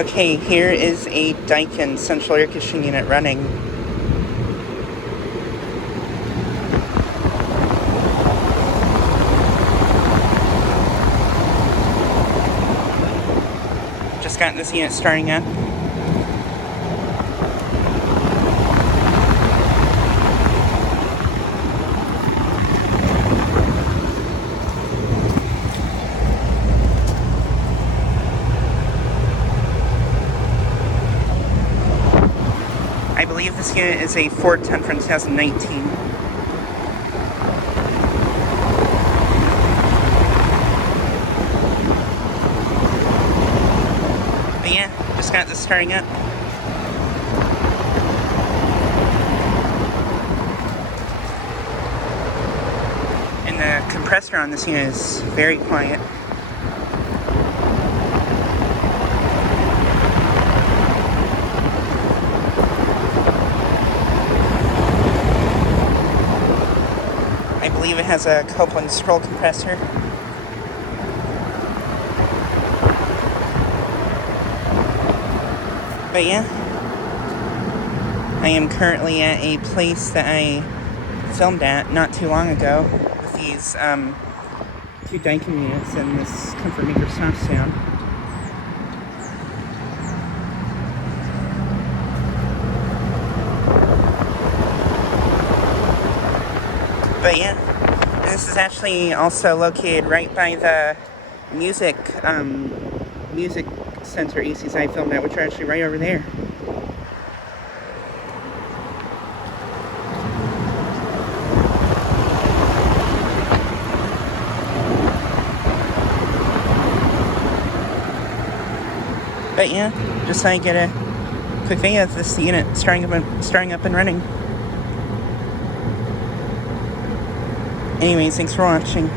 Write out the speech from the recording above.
Okay, here is a Daikin central air conditioning unit running. Just got this unit starting up. I believe this unit is a 410 from 2019. But yeah, just got this starting up. And the compressor on this unit is very quiet. I believe it has a Copeland scroll compressor. But yeah, I am currently at a place that I filmed at not too long ago with these two Daikin units and this Comfort Maker stop sound. But yeah, this is actually also located right by the music center ACs I filmed at, which are actually right over there. But yeah, just so I get a quick video of this unit starting up and running. Anyways, thanks for watching.